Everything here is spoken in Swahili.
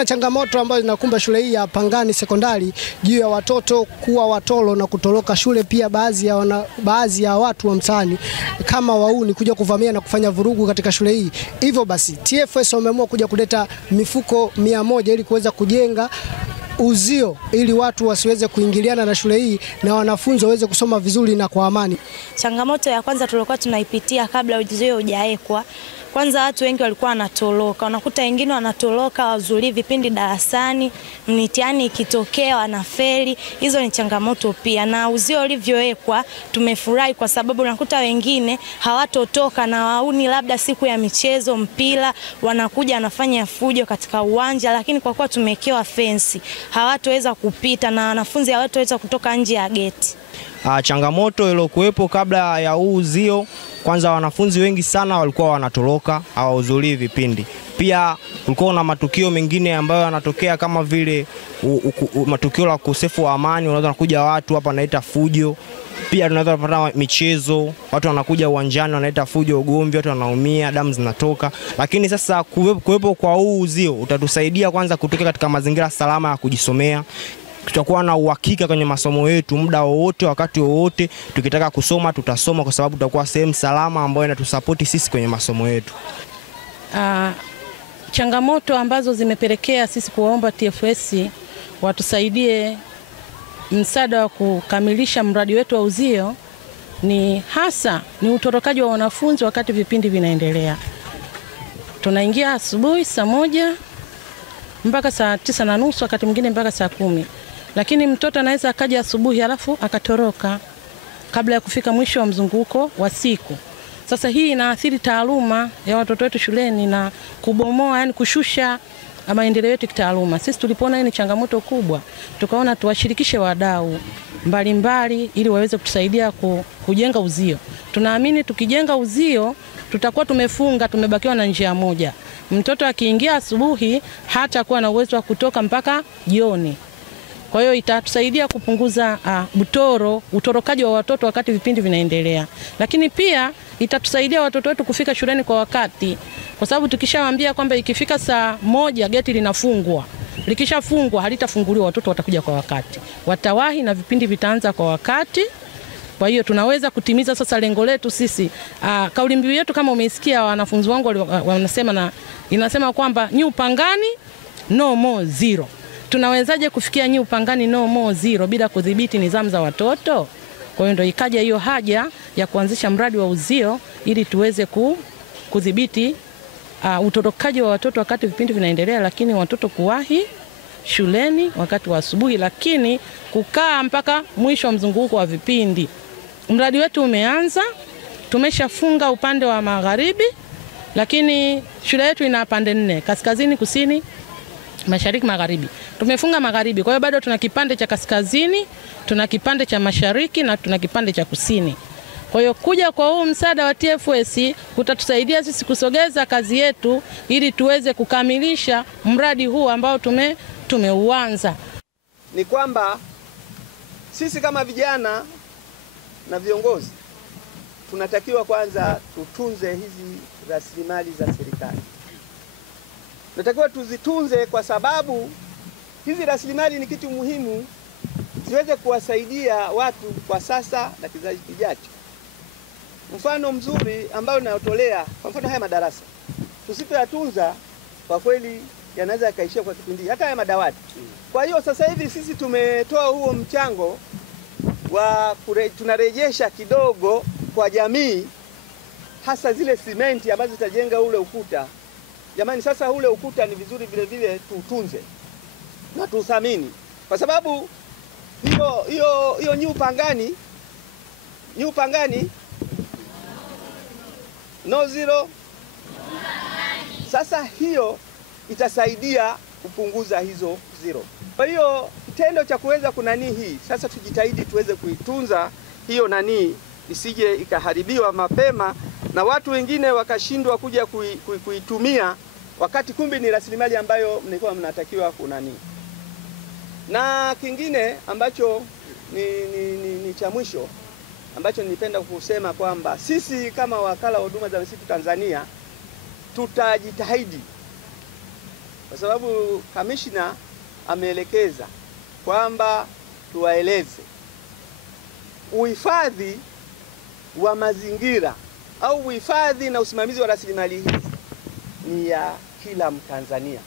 na changamoto ambazo zinakumba shule hii ya Pangani Sekondari juu ya watoto kuwa watoro na kutoroka shule, pia baadhi ya watu wa mtaani kama wauni kuja kuvamia na kufanya vurugu katika shule hii. Hivyo basi TFS wameamua kuja kuleta mifuko 100 ili kuweza kujenga uzio ili watu wasiweze kuingiliana na shule hii na wanafunzi waweze kusoma vizuri na kwa amani. Changamoto ya kwanza tulikuwa tunaipitia kabla uzio hujawekwa. Kwanza watu wengi walikuwa wanatoroka. Unakuta wengine wanatoroka wazuri vipindi darasani, mtihani ikitokea wanafeli. Hizo ni changamoto pia. Na uzio ulivyowekwa tumefurahi kwa sababu unakuta wengine hawatotoka na wauni labda siku ya michezo mpira wanakuja wanafanya fujo katika uwanja, lakini kwa kuwa tumewekewa fence hawatoweza kupita na wanafunzi hawatoweza kutoka nje ya geti. Changamoto iliyokuwepo kabla ya huu uzio, kwanza wanafunzi wengi sana walikuwa wanatoroka, hawahudhurii vipindi. Pia kulikuwa na matukio mengine ambayo yanatokea kama vile matukio la ukosefu wa amani, unaweza kuja watu hapa wanaita fujo. Pia tunaweza kupata michezo, watu wanakuja uwanjani wanaita fujo, ugomvi, watu wanaumia, damu zinatoka. Lakini sasa kuwepo kwa huu uzio utatusaidia kwanza kutoka katika mazingira salama ya kujisomea. Tutakuwa na uhakika kwenye masomo yetu muda wowote, wakati wowote tukitaka kusoma tutasoma kwa sababu tutakuwa sehemu salama ambayo inatusapoti sisi kwenye masomo yetu. Changamoto ambazo zimepelekea sisi kuomba TFS watusaidie msaada wa kukamilisha mradi wetu wa uzio ni utorokaji wa wanafunzi wakati vipindi vinaendelea. Tunaingia asubuhi saa 1 mpaka saa 9:30, wakati mwingine mpaka saa 10. Lakini mtoto anaweza akaja asubuhi alafu akatoroka kabla ya kufika mwisho wa mzunguko wa siku. Sasa hii inaathiri taaluma ya watoto wetu shuleni na kubomoa, yani kushusha maendeleo yetu kitaaluma. Sisi tulipoona hii ni changamoto kubwa, tukaona tuwashirikishe wadau mbalimbali ili waweze kutusaidia kujenga uzio. Tunaamini tukijenga uzio tutakuwa tumebakiwa na njia moja. Mtoto akiingia asubuhi hatakuwa na uwezo wa kutoka mpaka jioni. Kwa hiyo itatusaidia kupunguza utorokaji wa watoto wakati vipindi vinaendelea. Lakini pia itatusaidia watoto wetu kufika shuleni kwa wakati. Kwa sababu tukishawaambia kwamba ikifika saa 1 geti linafungwa. Likishafungwa halitafunguliwa, watoto watakuja kwa wakati. Watawahi na vipindi vitaanza kwa wakati. Kwa hiyo tunaweza kutimiza sasa lengo letu sisi. Kauli mbiu yetu kama umeisikia wanafunzi wangu wanasema inasema kwamba New Pangani no more zero. Tunawezaje kufikia New Pangani no more zero bila kudhibiti nidhamu za watoto? Kwa hiyo ndio ikaja hiyo haja ya kuanzisha mradi wa uzio ili tuweze kudhibiti utorokaji wa watoto wakati vipindi vinaendelea, lakini watoto kuwahi shuleni wakati wa asubuhi, lakini kukaa mpaka mwisho wa mzunguko wa vipindi. Mradi wetu umeanza, tumeshafunga upande wa magharibi, lakini shule yetu ina pande 4: kaskazini, kusini, mashariki, magharibi. Tumefunga magharibi, kwa hiyo bado tuna kipande cha kaskazini, tuna kipande cha mashariki na tuna kipande cha kusini. Kwa hiyo kuja kwa huu msaada wa TFS kutatusaidia sisi kusogeza kazi yetu ili tuweze kukamilisha mradi huu ambao tumeuanza. Ni kwamba sisi kama vijana na viongozi tunatakiwa kwanza tutunze hizi rasilimali za serikali. Tunatakiwa tuzitunze kwa sababu hizi rasilimali ni kitu muhimu, ziweze kuwasaidia watu kwa sasa na kizazi kijacho. Mfano mzuri ambao naotolea, kwa mfano haya madarasa. Tusipoyatunza kwa kweli yanaweza yakaishia kwa kipindi, hata haya madawati. Kwa hiyo sasa hivi sisi tumetoa huo mchango wa tunarejesha kidogo kwa jamii, hasa zile simenti ambazo zitajenga ule ukuta. Jamani, sasa ule ukuta ni vizuri vile vile tuutunze na tuthamini, kwa sababu hiyo New Pangani no zero. Sasa hiyo itasaidia kupunguza hizo zero. Kwa hiyo kitendo cha kuweza hii, sasa tujitahidi tuweze kuitunza hiyo isije ikaharibiwa mapema na watu wengine wakashindwa kuja kuitumia wakati kumbe ni rasilimali ambayo mlikuwa mnatakiwa Na kingine ambacho ni cha mwisho ambacho nilipenda kusema kwamba sisi kama wakala wa huduma za misitu Tanzania tutajitahidi kwa sababu kamishna ameelekeza kwamba tuwaeleze uhifadhi wa mazingira au uhifadhi na usimamizi wa rasilimali hizi ni ya kila Mtanzania.